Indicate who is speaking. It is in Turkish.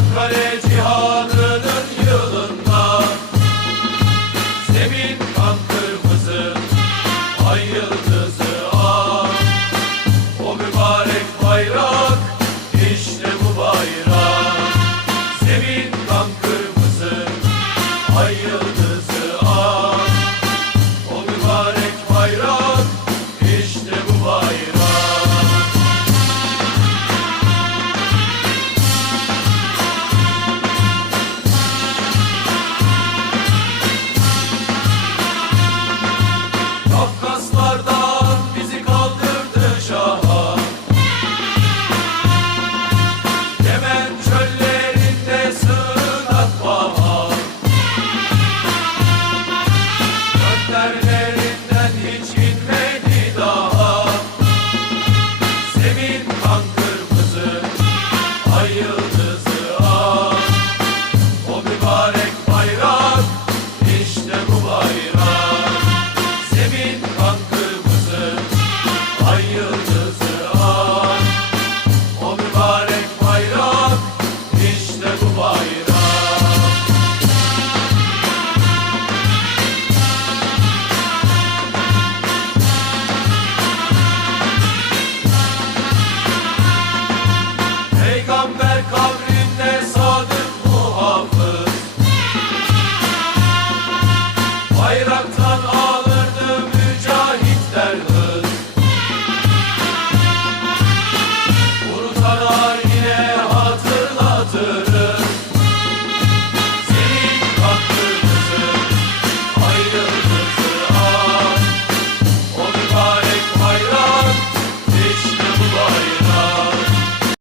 Speaker 1: Transparente kabrinde sadık muhafız. Bayraktan ağır